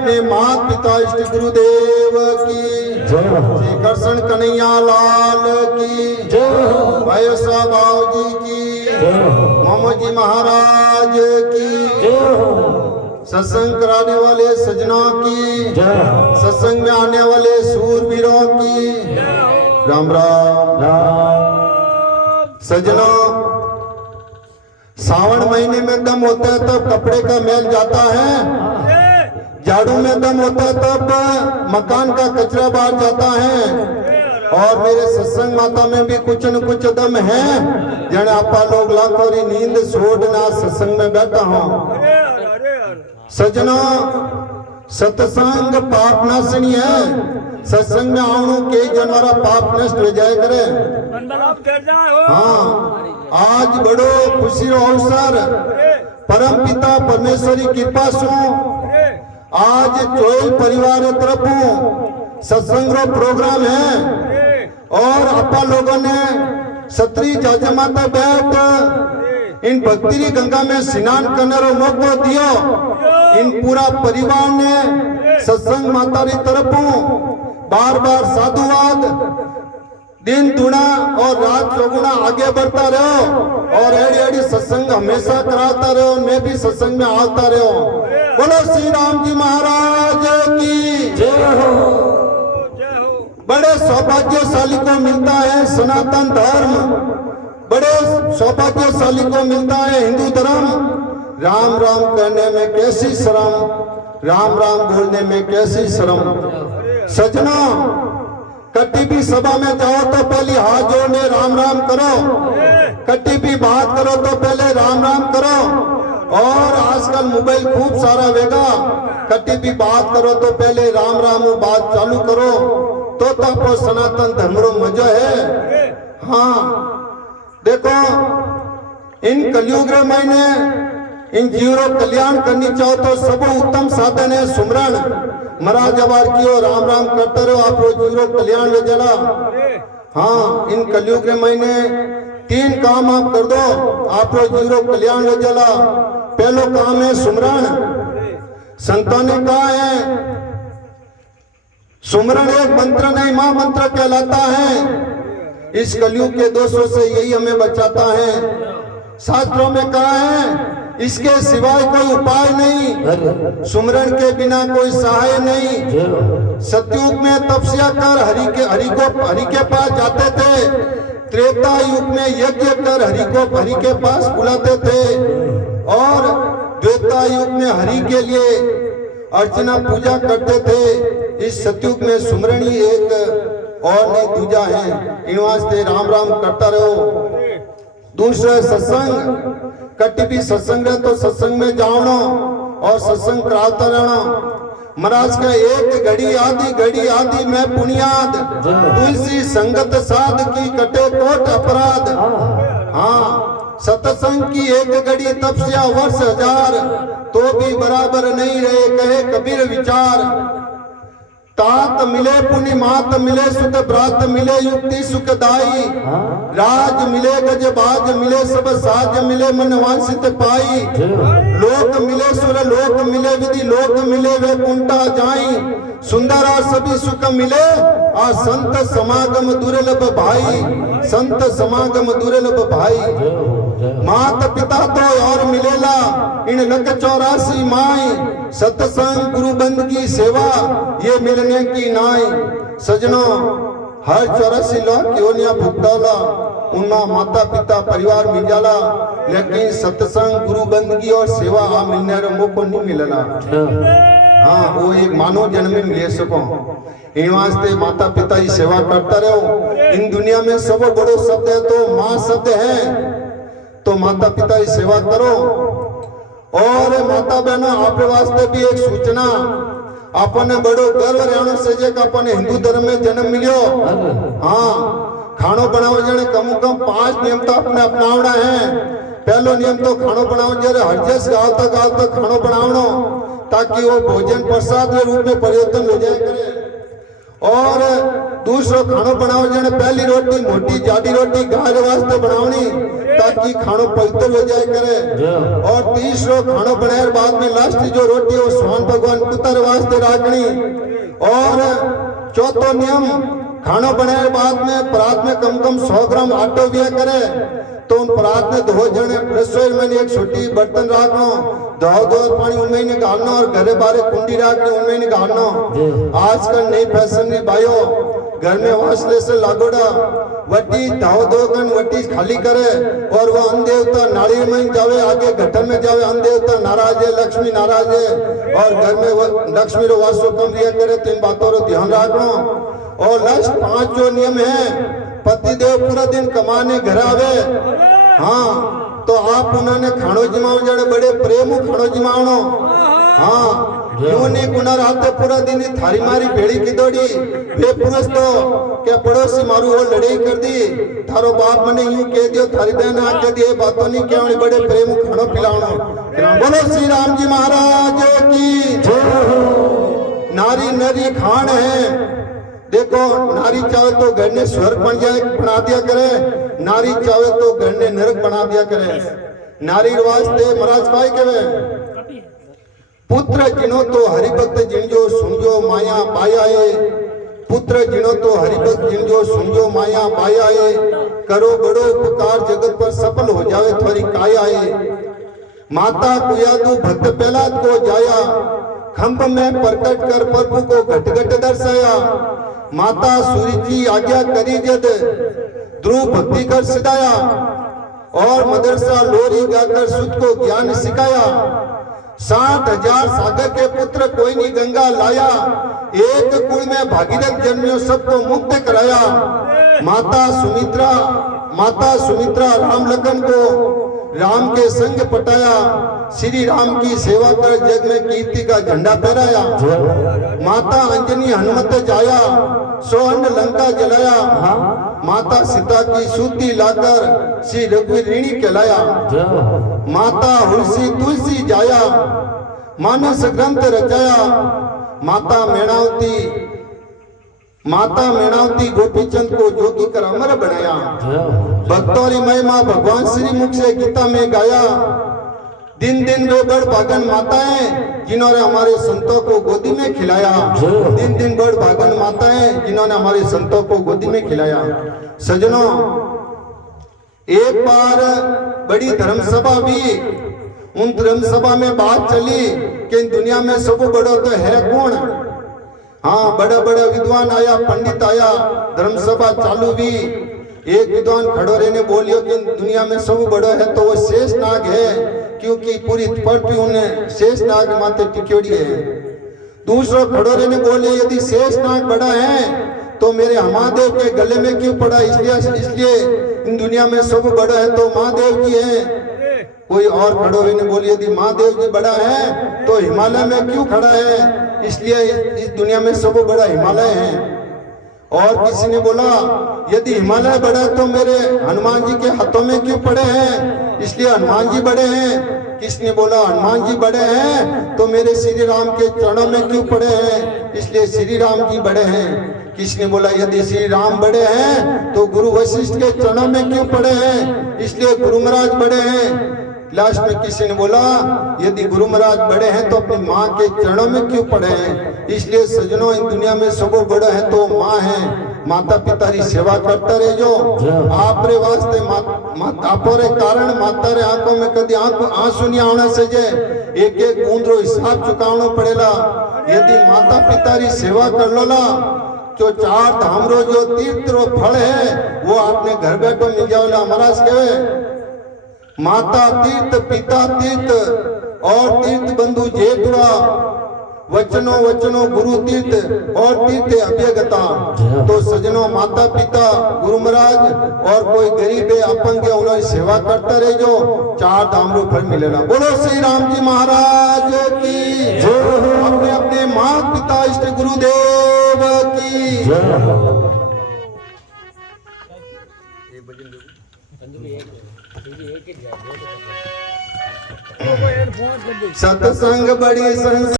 अपने मात पिता इष्ट गुरुदेव की श्री कृष्ण कन्हैया लाल की भाई साहब जी की मोहम्मद जी महाराज की सत्संग कराने वाले सजना की सत्संग में आने वाले सूरवीरों की राम राम सजना। सावन महीने में दम होता है तब कपड़े का मैल जाता है, झाड़ू में दम होता है तब मकान का कचरा बाहर जाता है। और मेरे सत्संग माता में भी कुछ न कुछ दम है, जने आपा लोग लाखों री नींद छोड़ना सत्संग में बैठा हूँ। सजना सत्संग पाप नाशनी है, सत्संग में आउणु के जनवारा पाप नष्ट हो जाए करे। हाँ, आज बड़ो खुशी रो अवसर परम पिता परमेश्वर की कृपा सु आज चोइल परिवार तरफ सत्संग रो प्रोग्राम है और अपा लोगों ने सत्री जाजमाता बैठ इन भक्ति री गंगा में स्नान करने रो मौको दियो। इन पूरा परिवार ने सत्संग माता री तरफ बार बार साधुवाद दिन दुना और रात चौगुना आगे बढ़ता रहो और एड़ी एड़ी सत्संग हमेशा कराता रहो। मैं भी सत्संग में आता रहो। बोलो श्री राम जी महाराज की जय हो। बड़े सौभाग्यशाली को मिलता है सनातन धर्म, बड़े सौभाग्यशाली को मिलता है हिंदू धर्म। राम राम कहने में कैसी शर्म, राम राम बोलने में कैसी शर्म। सजना कटी भी सभा में जाओ तो पहले हाथ जोड़ने राम राम करो, कटी भी बात करो तो पहले राम राम करो। और आजकल मोबाइल खूब सारा वेगा, कटी भी बात करो तो पहले राम राम बात चालू करो तो ताको सनातन धर्म रो मजा है। हाँ देखो इन कलयुग रे महीने इन जीवों कल्याण करनी चाहो तो सब उत्तम साधन है सुमरण। महाराज जवार की राम राम करते रहो आप जीवों कल्याण में जला। हाँ इन कलयुग के महीने 3 काम आप कर दो आप जीवों कल्याण में जला। पहलो काम है सुमरण। संतों ने कहा है सुमरण एक मंत्र नहीं महामंत्र कहलाता है। इस कलयुग के दोषों से यही हमें बचाता है। शास्त्रों में कहा है इसके सिवाय कोई उपाय नहीं, सुमरण के बिना कोई सहाय नहीं। सतयुग में तपस्या कर हरि के पास जाते थे, त्रेता युग में यज्ञ कर हरि के पास बुलाते थे और त्रेता युग में हरि के लिए अर्चना पूजा करते थे। इस सतयुग में सुमरण ही एक और नहीं दूजा है। इन वास्ते राम राम करता रहो। दूसरा सत्संग कटी भी सत्संग है तो सत्संग में जाओ और सत्संग कराता रहना। महाराज का एक घड़ी आदि में पुनियाद, तुलसी संगत साध की कटे कोट अपराध। हाँ सत्संग की एक घड़ी तपस्या वर्ष 1000 तो भी बराबर नहीं रहे कहे कबीर विचार। तात मिले पुनि मात मिले सुत ब्रात मिले युक्ति सुखदाई। राज मिले गज बाज मिले सब साज मिले मन वांछित पाई। लोक मिले सुर लोक मिले विधि लोक मिले वे कुंटा जाई। सुंदरा सभी सुख मिले आ संत समागम दुर्लभ भाई, संत समागम दुर्लभ भाई। मात पिता तो और मिलेला इन लख 84 माई। सत्संग गुरु बंद की सेवा ये मिलने की नाई। सजनों हर 84 लाख योनिया भुगताला उनमें माता पिता परिवार मिल जाला, लेकिन सत्संग गुरु बंदगी और सेवा आ मिलने रो मौको नहीं मिलना। हाँ वो एक मानव जन्म में मिले सको। इन वास्ते माता पिता की सेवा करता रहो। इन दुनिया में सब बड़ो शब्द है तो माँ शब्द है, तो माता पिता की सेवा करो। और माता बहनों आप वास्ते भी एक सूचना, अपने बड़ो गर्व रहने से जे अपने हिंदू धर्म में जन्म मिलियो। हाँ खानो बनाओ जने कम 5 नियम तो अपने अपनावना है। पहलो नियम तो खानो बनाओ जरे हरजस गालता खानो बनावनो ताकि वो भोजन प्रसाद के रूप में परिवर्तन हो जाए करे। और दूसरो खानो बनाओ जने पहली रोटी मोटी जाडी रोटी गाय वास्ते बनावनी ताकि खानो पवित्र हो जाए करे। और तीसरो खानो बनाए बाद में लास्ट जो रोटी वो स्वान भगवान पुत्र वास्ते राखनी। और चौथो नियम खानो बनाए बाद में परात में कम 100 ग्राम आटो दिया करे। तो उन परात में 2 जने रसोई में एक छोटी बर्तन राखनो, दो पानी उनमें निकालना और घरे बारे कुंडी राखनी उनमें निकालना। आजकल नई फैशन री बायो घर में वासले से लागोड़ा वटी दो कन वटी खाली करे और वो अन्न देवता नारियल में जावे आगे गठन में जावे अन्न देवता नाराज है लक्ष्मी नाराज है और घर में लक्ष्मी रो वासो कम दिया करे। तो इन बातों रो ध्यान रखना। और लास्ट 5 जो नियम है पति देव पूरा दिन कमाने घर आवे हाँ तो आप उन्होंने खानो जमाओ जड़े बड़े प्रेम खानो जमाओ हाँ यूने गुना राते पूरा दिन थारी मारी भेड़ी की दौड़ी वे पुरुष तो क्या पड़ोसी मारू वो लड़ाई कर दी थारो बाप मने यूं कह दियो थारी बहन आ कह दी बातों नहीं क्या बड़े प्रेम खानो पिलाओ। बोलो श्री राम जी महाराज की जय। नारी नरी खान है। देखो नारी चाहे तो घर ने स्वर्ग बना दिया करे, नारी चाहे तो घर ने नरक बना दिया करे। नारी वास्ते महाराज काय कहे पुत्र जिनो तो हरिभक्त जिनजो सुनजो माया पाया है। पुत्र जिनो तो हरिभक्त जिनजो सुनजो माया पाया है। करो बड़ो उपकार जगत पर सफल हो जावे थोड़ी काया है। माता कुयादू भक्त प्रहलाद को जाया खंभ में प्रकट कर प्रभु को घट घट दर्शाया। माता सूर्य की आज्ञा करी जद ध्रुव भक्ति कर सिधाया और मदरसा लोरी गाकर सुध को ज्ञान सिखाया। 60,000 सागर के पुत्र कोई नहीं गंगा लाया। एक कुल में भागीरथ जन्मियों सबको मुक्त कराया। माता सुमित्रा राम लखन को राम के संग पटाया। श्री राम की सेवा कर जग में कीर्ति का झंडा फहराया। माता अंजनी हनुमत जाया सोहन लंका जलाया। माता सीता की सूती लाकर श्री रघुवीर ऋणी कहलाया। माता हुलसी तुलसी जाया मानस ग्रंथ रचाया। माता मेणावती गोपीचंद को जोगी कर अमर बनाया। भक्तों की महिमा भगवान श्री मुख से गीता में गाया। दिन दिन वे बड़ भागन माताएं जिन्होंने हमारे संतों को गोदी में खिलाया। दिन दिन बड़ भागन माताएं जिन्होंने हमारे संतों को गोदी में खिलाया। सजनों एक बार बड़ी धर्म सभा हुई। उन धर्म सभा में बात चली कि दुनिया में सब बड़ो तो है कौन। हाँ बड़ा बड़ा विद्वान आया पंडित आया धर्म सभा चालू हुई। एक विद्वान खड़ोरे ने बोलियो कि दुनिया में सब बड़ा है तो वो शेष नाग है क्योंकि पूरी पृथ्वी उन्हें शेष नाग माथे टिकोड़ी है। दूसरा खड़ोरे ने बोले यदि शेष नाग बड़ा है तो मेरे महादेव के गले में क्यों पड़ा इसलिए इन दुनिया में सब बड़ा है तो महादेव जी है। कोई और खड़ोरे ने बोली यदि महादेव जी बड़ा है तो हिमालय में क्यों खड़ा है इसलिए इस दुनिया में सब बड़ा हिमालय है। और किसी ने बोला यदि हिमालय बड़ा तो मेरे हनुमान जी के हाथों में क्यों पड़े हैं इसलिए हनुमान जी बड़े हैं। किसने बोला हनुमान जी बड़े हैं तो मेरे श्री राम के चरणों में क्यों पड़े हैं इसलिए श्री राम जी बड़े हैं। किसने बोला यदि श्री राम बड़े हैं तो गुरु वशिष्ठ के चरणों में क्यों पड़े हैं इसलिए गुरु महाराज बड़े हैं। लास्ट में किसी ने बोला यदि गुरु महाराज बड़े हैं तो अपनी माँ के चरणों में क्यों पड़े हैं इसलिए सजनों इन दुनिया में सब बड़े हैं तो माँ है। माता पिता की सेवा करता रहे जो आप रे वास्ते आपरे कारण माता रे आंखों में कभी आंसू नहीं आना सजे। एक एक बूंद रो हिसाब चुकावना पड़ेला। यदि माता पिता की सेवा कर लो ला जो 4 धाम रो जो तीर्थ रो फल है वो आपने घर बैठो मिल जाओला। महाराज कहे माता तीर्थ पिता तीर्थ और तीर्थ बंधु जेठवा वचनो वचनो गुरु तीर्थ और तीर्थ अभ्यगता। तो सजनों माता पिता गुरु महाराज और कोई गरीब है अपंग है उन्होंने सेवा करता रहे जो 4 धाम रो फल मिलेगा। बोलो श्री राम जी महाराज की अपने अपने माता पिता इष्ट गुरुदेव की सत्संग बड़ी संग